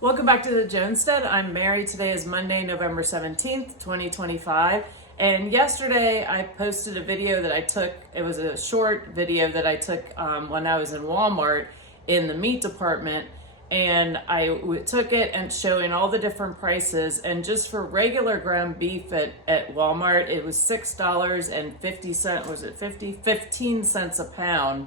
Welcome back to the Jonestead. I'm Mary. Today is Monday, November 17th, 2025. And yesterday I posted a video that I took. It was a short video that I took when I was in Walmart in the meat department. And I took it and showing all the different prices. And just for regular ground beef at Walmart, it was $6.50. Was it 15 cents a pound.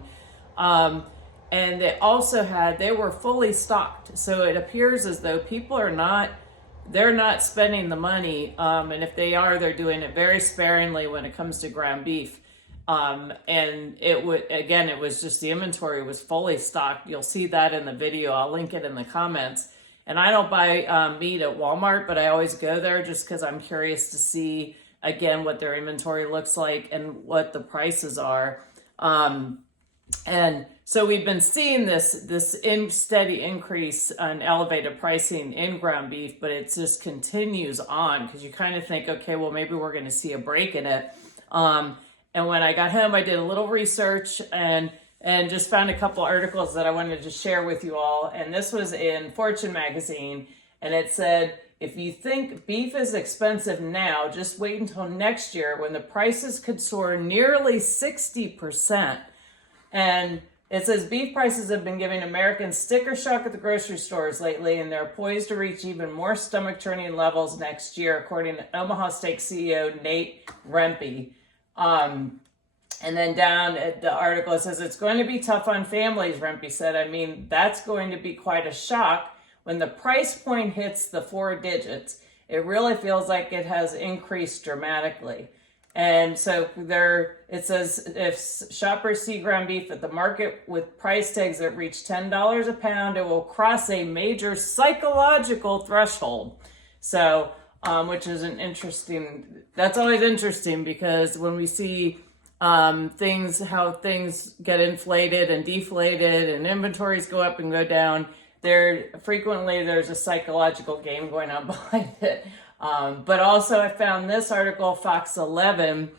And they were fully stocked. So it appears as though people they're not spending the money. And if they are, they're doing it very sparingly when it comes to ground beef. And it was just the inventory was fully stocked. You'll see that in the video. I'll link it in the comments. And I don't buy meat at Walmart, but I always go there just because I'm curious to see, again, what their inventory looks like and what the prices are. And so we've been seeing this steady increase on elevated pricing in ground beef, but it just continues on because you kind of think, okay, well, maybe we're going to see a break in it. And when I got home, I did a little research and just found a couple articles that I wanted to share with you all. And this was in Fortune magazine, and it said, if you think beef is expensive now, just wait until next year when the prices could soar nearly 60%. And it says beef prices have been giving Americans sticker shock at the grocery stores lately, and they're poised to reach even more stomach-churning levels next year, according to Omaha Steak CEO Nate Rempe. And then down at the article, it says it's going to be tough on families, Rempe said. I mean, that's going to be quite a shock when the price point hits the 4 digits. It really feels like it has increased dramatically. And so it says if shoppers see ground beef at the market with price tags that reach $10 a pound, it will cross a major psychological threshold. So, which is that's always interesting because when we see how things get inflated and deflated and inventories go up and go down, there's a psychological game going on behind it. But also I found this article, Fox 11,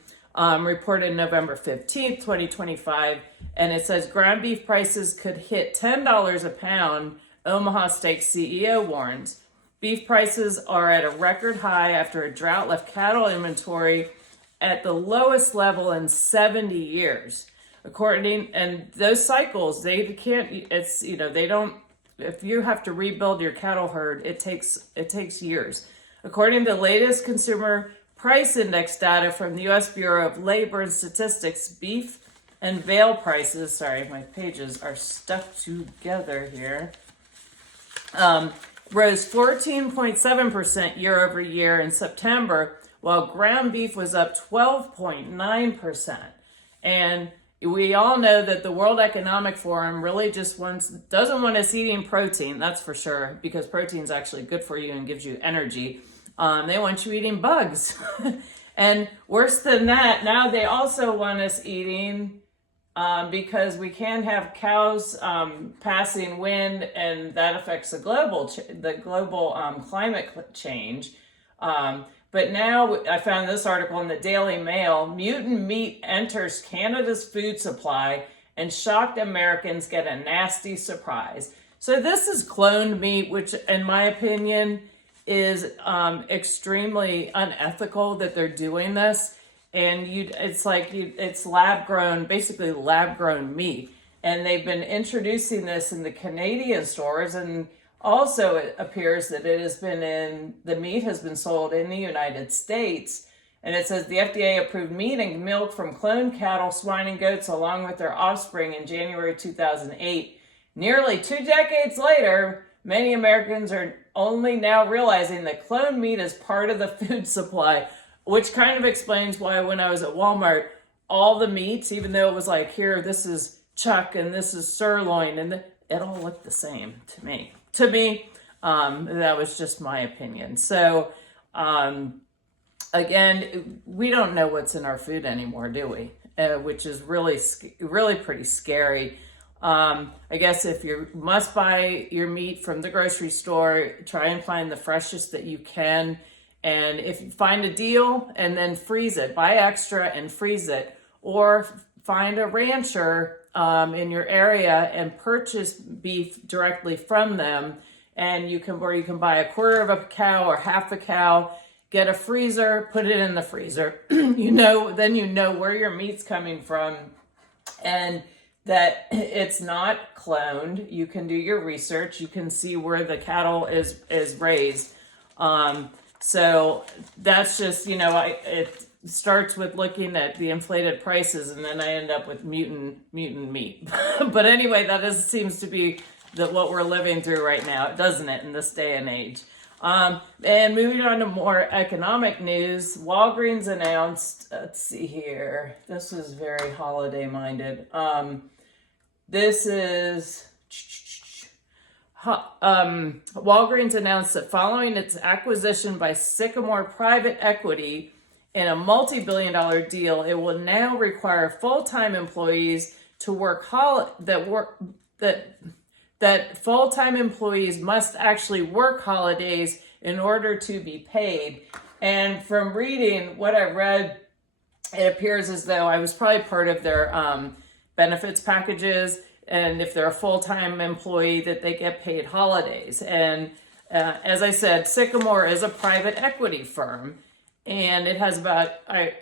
reported November 15th, 2025, and it says ground beef prices could hit $10 a pound, Omaha Steak CEO warns. Beef prices are at a record high after a drought left cattle inventory at the lowest level in 70 years. And those cycles, if you have to rebuild your cattle herd, it takes years. According to the latest Consumer Price Index data from the U.S. Bureau of Labor and Statistics, beef and veal prices, sorry, my pages are stuck together here, rose 14.7% year over year in September, while ground beef was up 12.9%. And we all know that the World Economic Forum really doesn't want us eating protein, that's for sure, because protein is actually good for you and gives you energy. They want you eating bugs. And worse than that, now they also want us eating because we can't have cows passing wind, and that affects the global climate change. But now I found this article in the Daily Mail. Mutant meat enters Canada's food supply, and shocked Americans get a nasty surprise. So this is cloned meat, which in my opinion is extremely unethical that they're doing this. And it's basically lab grown meat. And they've been introducing this in the Canadian stores, and also it appears that the meat has been sold in the United States. And it says the FDA approved meat and milk from cloned cattle, swine, and goats along with their offspring in January 2008. Nearly 2 decades later, many Americans are only now realizing that cloned meat is part of the food supply, which kind of explains why when I was at Walmart, all the meats, even though it was like, here, this is chuck and this is sirloin, and it all looked the same to me. That was just my opinion. So, again, we don't know what's in our food anymore, do we? Which is really, really pretty scary. I guess if you must buy your meat from the grocery store, try and find the freshest that you can. And if you find a deal, and then freeze it, buy extra and freeze it, or find a rancher in your area and purchase beef directly from them. and you can buy a quarter of a cow or half a cow, get a freezer, put it in the freezer. Then you know where your meat's coming from, and that it's not cloned. You can do your research. You can see where the cattle is raised. So that's just, it starts with looking at the inflated prices, and then I end up with mutant meat. But anyway, seems to be what we're living through right now, doesn't it, in this day and age? And moving on to more economic news, Walgreens announced, let's see here, this is very holiday minded. Walgreens announced that following its acquisition by Sycamore Private Equity in a multi-billion-dollar deal, it will now require full-time employees to work that full-time employees must actually work holidays in order to be paid. And from reading what I read, it appears as though I was probably part of their benefits packages, and if they're a full-time employee, that they get paid holidays. And as I said, Sycamore is a private equity firm, and it has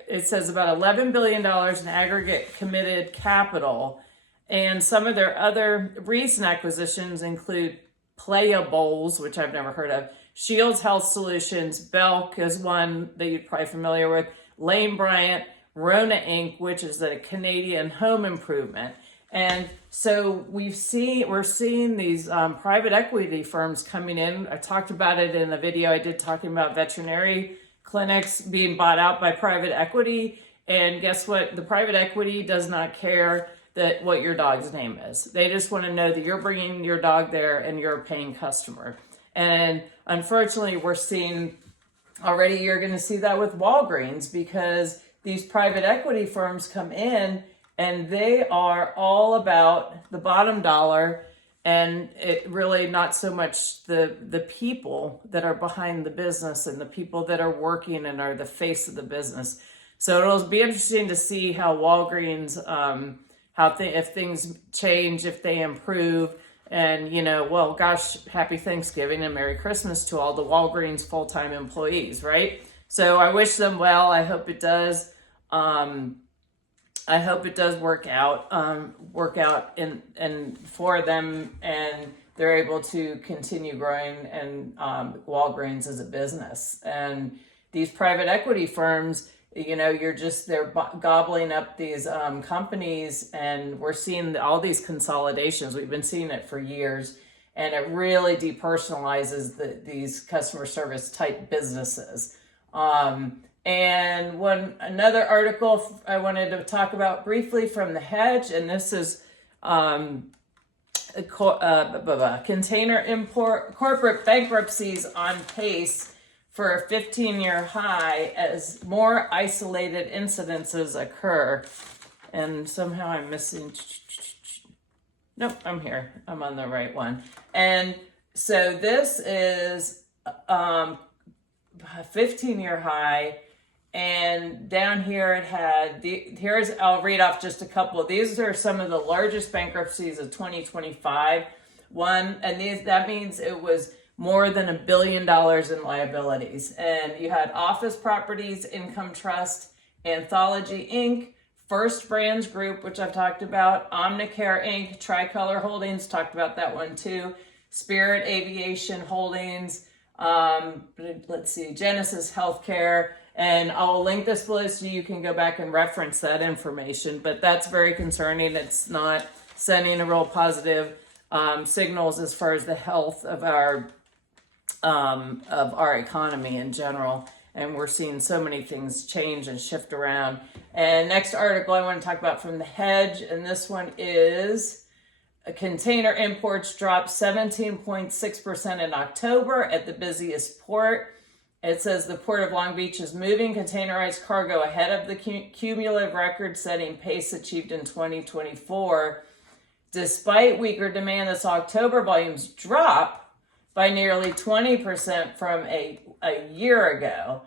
it says about $11 billion in aggregate committed capital. And some of their other recent acquisitions include Playa Bowls, which I've never heard of, Shields Health Solutions, Belk is one that you're probably familiar with, Lane Bryant, Rona Inc., which is a Canadian home improvement. And so we're seeing these private equity firms coming in. I talked about it in a video I did talking about veterinary clinics being bought out by private equity. And guess what? The private equity does not care what your dog's name is. They just want to know that you're bringing your dog there and you're a paying customer. And unfortunately, we're seeing already, you're going to see that with Walgreens, because these private equity firms come in and they are all about the bottom dollar, and it really not so much the people that are behind the business and the people that are working and are the face of the business. So it'll be interesting to see how Walgreens, if things change, if they improve. And, well, gosh, happy Thanksgiving and Merry Christmas to all the Walgreens full-time employees, right? So I wish them well. I hope it does. I hope it does work out and for them, and they're able to continue growing, and Walgreens as a business. And these private equity firms, they're gobbling up these companies, and we're seeing all these consolidations. We've been seeing it for years, and it really depersonalizes these customer service type businesses. And another article I wanted to talk about briefly from The Hedge, and this is container import corporate bankruptcies on pace for a 15-year high as more isolated incidences occur. And somehow I'm missing. Nope, I'm here. I'm on the right one. And so this is a 15-year high. And down here it had I'll read off just a couple. These are some of the largest bankruptcies of 2025. That means it was more than $1 billion in liabilities. And you had Office Properties Income Trust, Anthology Inc., First Brands Group, which I've talked about, Omnicare Inc., Tricolor Holdings, talked about that one too, Spirit Aviation Holdings, Genesis Healthcare. And I'll link this below so you can go back and reference that information. But that's very concerning. It's not sending a real positive signals as far as the health of our economy in general. And we're seeing so many things change and shift around. And next article I want to talk about from The Hedge, and this one is container imports dropped 17.6% in October at the busiest port. It says the Port of Long Beach is moving containerized cargo ahead of the cumulative record-setting pace achieved in 2024. Despite weaker demand, this October volumes drop by nearly 20% from a year ago.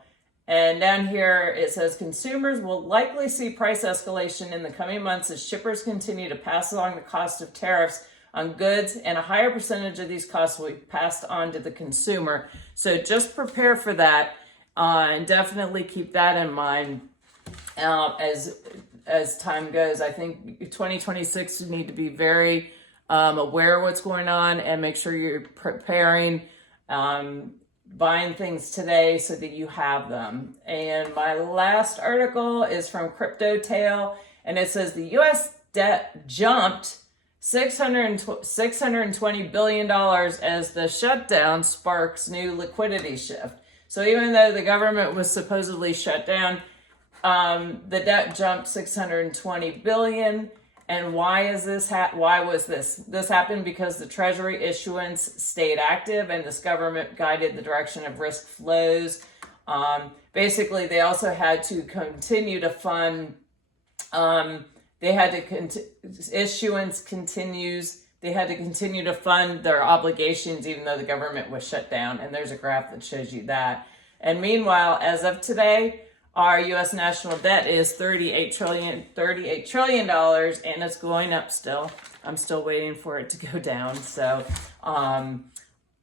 And down here it says consumers will likely see price escalation in the coming months as shippers continue to pass along the cost of tariffs on goods, and a higher percentage of these costs will be passed on to the consumer. So just prepare for that, and definitely keep that in mind as time goes. I think 2026 you need to be very aware of what's going on and make sure you're preparing, buying things today so that you have them. And my last article is from Crypto Tale, and it says the U.S. debt jumped $620 billion as the shutdown sparks new liquidity shift. So even though the government was supposedly shut down, the debt jumped $620 billion. And why is this? Why was this? This happened because the Treasury issuance stayed active, and this government guided the direction of risk flows. Basically, they also had to continue to fund. Issuance continues. They had to continue to fund their obligations even though the government was shut down. And there's a graph that shows you that. And meanwhile, as of today, our U.S. national debt is $38 trillion, and it's going up still. I'm still waiting for it to go down. So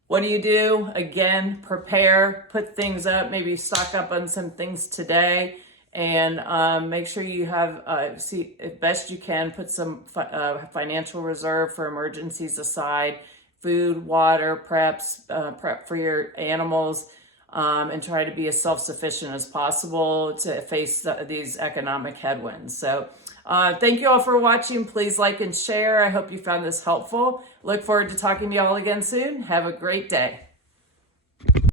what do? Again, prepare, put things up, maybe stock up on some things today, and make sure you have, as best you can, put some financial reserve for emergencies aside, food, water, prep for your animals, and try to be as self-sufficient as possible to face these economic headwinds. So thank you all for watching. Please like and share. I hope you found this helpful. Look forward to talking to you all again soon. Have a great day.